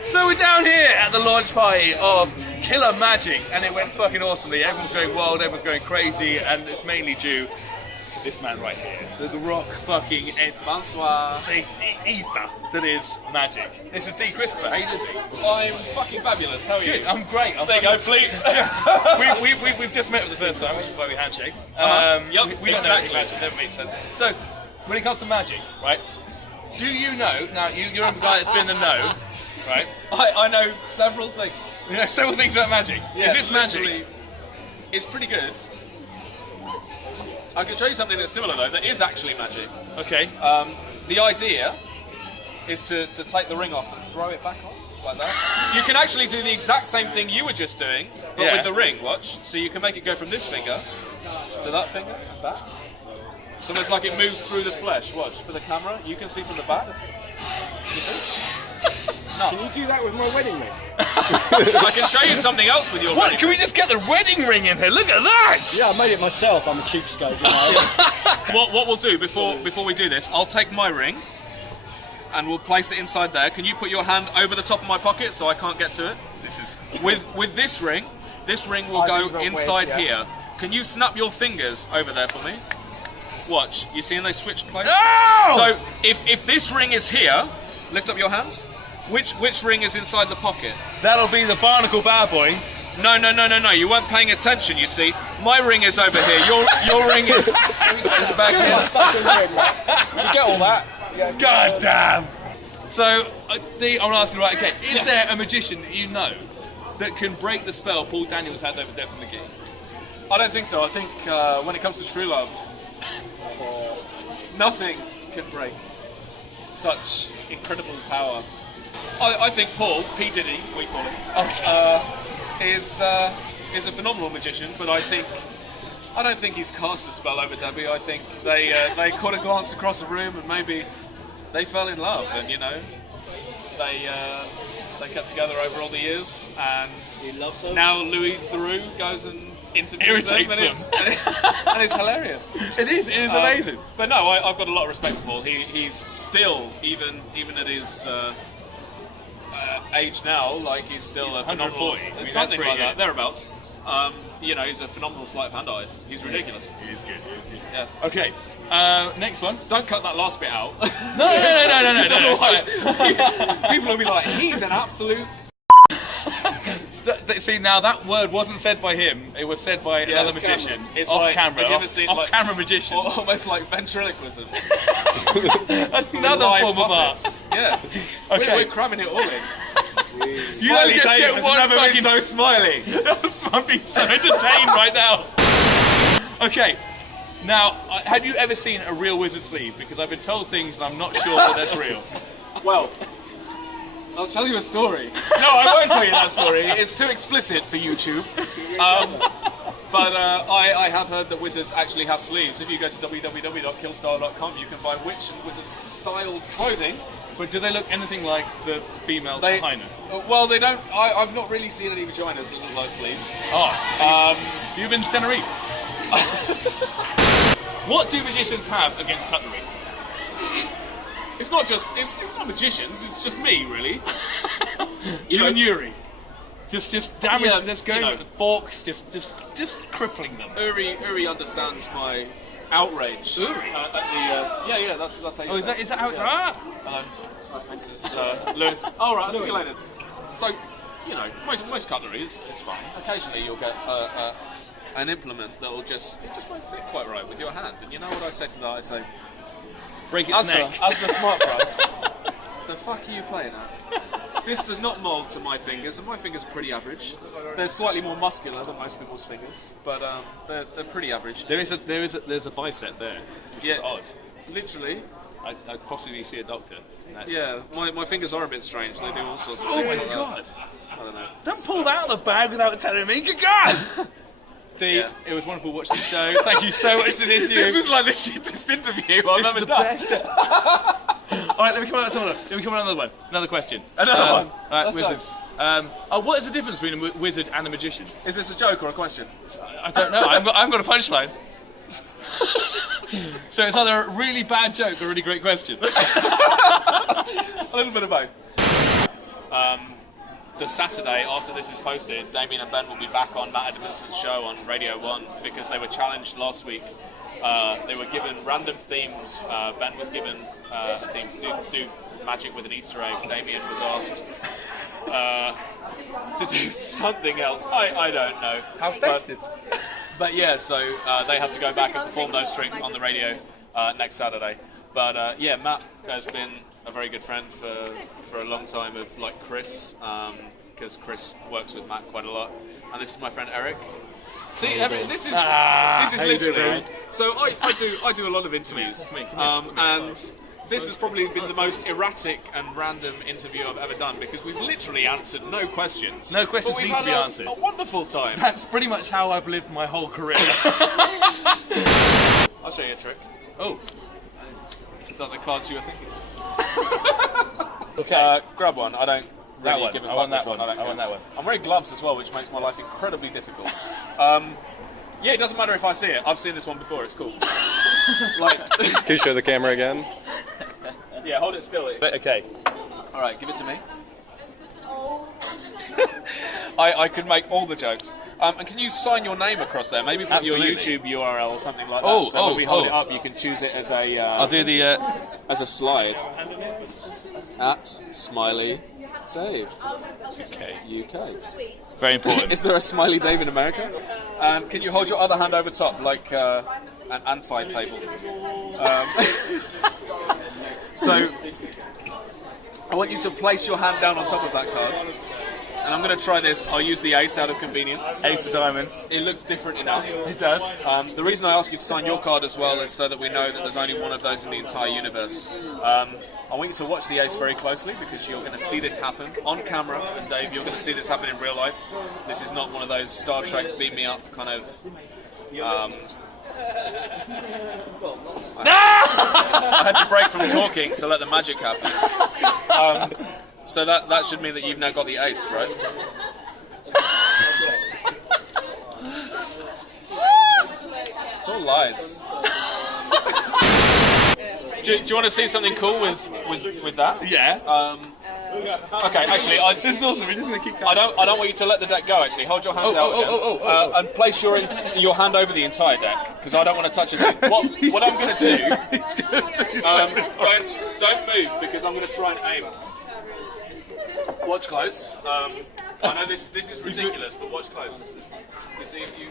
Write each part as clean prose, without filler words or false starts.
So we're down here at the launch party of Killer Magic, and it went fucking awesomely. Everyone's going wild, everyone's going crazy, and it's mainly due to this man right here, the rock fucking Bonsoir. ether that is Magic. This is Dee Christopher. How you doing? I'm fucking fabulous. How are you? Good. I'm great. There you go, please. We've just met for the first time, which is why we handshake. Yep, we don't exactly. know Magic, never meet sense. So, when it comes to Magic, right? Do you know? Now you're a guy that's been in the know, right? I know several things. You know several things about Magic. Yeah, is this Magic? literally, it's pretty good. I can show you something that's similar though, that is actually Magic. Okay. The idea is to take the ring off and throw it back on, like that. You can actually do the exact same thing you were just doing, but with the ring, watch. So you can make it go from this finger to that finger and back. So it's like it moves through the flesh, watch, for the camera. You can see from the back. You see? No. Can you do that with my wedding ring? I can show you something else with your What? wedding Can we just get the wedding ring in here? Look at that! Yeah, I made it myself. I'm a cheapskate. You know? What we'll do before we do this, I'll take my ring and we'll place it inside there. Can you put your hand over the top of my pocket so I can't get to it? This is With this ring will go inside here. Can you snap your fingers over there for me? Watch. You see, and they switch places. Oh! So if this ring is here, lift up your hands. Which ring is inside the pocket? That'll be the barnacle bad boy. No. You weren't paying attention. You see, my ring is over here. Your ring is back here. You get all that? Yeah. God damn! So, Dee, I'm asking right. Okay, is there a magician that you know that can break the spell Paul Daniels has over Devin McGee? I don't think so. I think when it comes to true love, nothing can break such incredible power. I think Paul, P. Diddy, we call him, is a phenomenal magician, but I don't think he's cast a spell over Debbie. I think they caught a glance across the room and maybe they fell in love, and you know, they kept together over all the years, and now Louis Theroux goes and interviews them, and it's hilarious. It is amazing. But no, I've got a lot of respect for Paul. He's still, even at his age now, like he's still a phenomenal, 140. I mean, something that's like that, good. thereabouts. You know, he's a phenomenal sleight of hand artist. He's ridiculous. He is good. Yeah. Okay, next one. Don't cut that last bit out. No. Otherwise, people will be like, he's an absolute. See, now that word wasn't said by him. It was said by another magician. It's off like, camera. have you ever seen, off camera magician. Almost like ventriloquism. Another Live form of Muppets. art. Yeah. Okay. We're cramming it all in. You don't just Dave get has one never fucking. been so smiley. I'm being so entertained right now. Okay. Now, have you ever seen a real wizard sleeve? Because I've been told things and I'm not sure that that's real. Well, I'll tell you a story. No, I won't tell you that story. It's too explicit for YouTube. But I have heard that wizards actually have sleeves. If you go to www.killstyle.com, you can buy witch and wizard styled clothing. But do they look anything like the females behind them? Well, they don't. I've not really seen any vaginas that look like sleeves. Oh, you've been to Tenerife. What do magicians have against cutlery? It's not just. It's not magicians. It's just me, really. You and Yuri. Just damage. Yeah, Just going with the forks. Just crippling them. Uri understands my outrage. Uri? At the, yeah, that's how you say it. Is that how it's Hello. This is Lewis. Oh, right, I'll see you later. So, you know, most cutlery is fine. Occasionally you'll get an implement that will just won't fit quite right with your hand. And you know what I say to that? I say, break its neck. As the smart price, the fuck are you playing at? This does not mould to my fingers, and my fingers are pretty average. They're slightly more muscular than most people's fingers, but they're pretty average. There's a bicep there. Which is odd. Literally. I'd possibly see a doctor. Yeah, my fingers are a bit strange. They do all sorts of Oh things my like god! That. I don't know. Don't pull that out of the bag without telling me. Good God! Dee, it was wonderful watching the show. Thank you so much for the interview. This was like the shittest interview I've ever done. Alright, let me come on with another one. Another question. Another one. Alright, Let's wizards. What is the difference between a wizard and a magician? Is this a joke or a question? I don't know. I've got a punchline. So it's either a really bad joke or a really great question. A little bit of both. The Saturday after this is posted, Damien and Ben will be back on Matt Edmondson's show on Radio 1 because they were challenged last week. They were given random themes. Ben was given a theme to do magic with an Easter egg. Damien was asked to do something else. I don't know. How festive. But yeah, so they have to go back and perform those tricks on the radio next Saturday. But yeah, Matt has been a very good friend for a long time of like Chris, because Chris works with Matt quite a lot. And this is my friend Eric. See, this is literally. So I do a lot of interviews, and this has probably been the most erratic and random interview I've ever done because we've literally answered no questions. No questions but need to be answered. A wonderful time. That's pretty much how I've lived my whole career. I'll show you a trick. Oh, Is that the cards you were thinking? okay. Grab one. I don't really That one. give a I fuck want that which one. I don't I want care. that one. I'm wearing gloves as well, which makes my life incredibly difficult. Yeah, it doesn't matter if I see it. I've seen this one before. It's cool. Like, Can you show the camera again? yeah, hold it still. Okay. All right, give it to me. I could make all the jokes. And can you sign your name across there? Maybe put your Absolutely. YouTube URL or something like that. Oh, so when we hold oh. it up, you can choose it as a I'll do the. as a slide. At Smiley Dave. UK. Very important. Is there a Smiley Dave in America? And can you hold your other hand over top like an anti-table? So I want you to place your hand down on top of that card. And I'm going to try this. I'll use the ace out of convenience. Ace of diamonds. It looks different enough. It does. The reason I ask you to sign your card as well is so that we know that there's only one of those in the entire universe. I want you to watch the ace very closely because you're going to see this happen on camera. And Dave, you're going to see this happen in real life. This is not one of those Star Trek beam me up kind of... I had to break from talking to let the magic happen. So that should mean that you've now got the ace, right? It's all lies. Do you want to see something cool with that? Yeah. Okay, actually, This is awesome. We're just gonna keep. I don't want you to let the deck go. Actually, hold your hands out and place your hand over the entire deck because I don't want to touch it. What I'm going to do? Don't move because I'm going to try and aim. Watch close. I know this is ridiculous, but watch close. You see, if you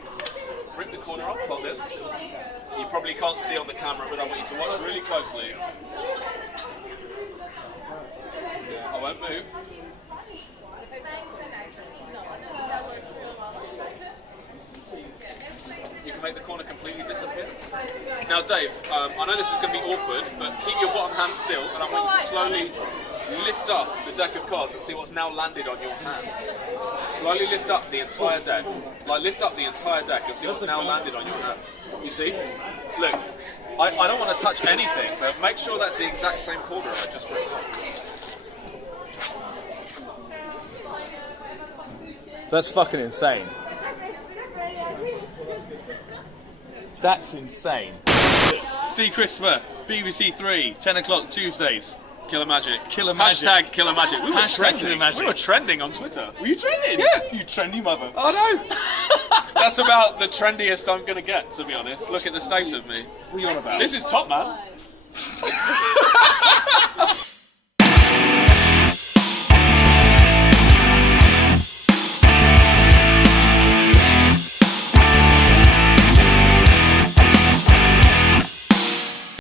rip the corner off, hold this. You probably can't see on the camera, but I want you to watch really closely. I won't move. You can make the corner completely disappear. Now, Dave, I know this is going to be awkward, but keep your bottom hand still, and I want you to slowly lift up the deck of cards and see what's now landed on your hands. Slowly lift up the entire deck. Like, lift up the entire deck and see what's now landed on your hand. You see? Look, I don't want to touch anything, but make sure that's the exact same corner I just ripped off. That's fucking insane. That's insane. Dee Christopher, BBC 3, 10 o'clock Tuesdays. Killer Magic. Killer Magic. Hashtag Killer Magic. We were Hashtag trending. Killer Magic. We were trending on Twitter. Were you trending? Yeah. You trendy mother. Oh no. That's about the trendiest I'm going to get, to be honest. Look at the state of me. What are you on about? This is top, man.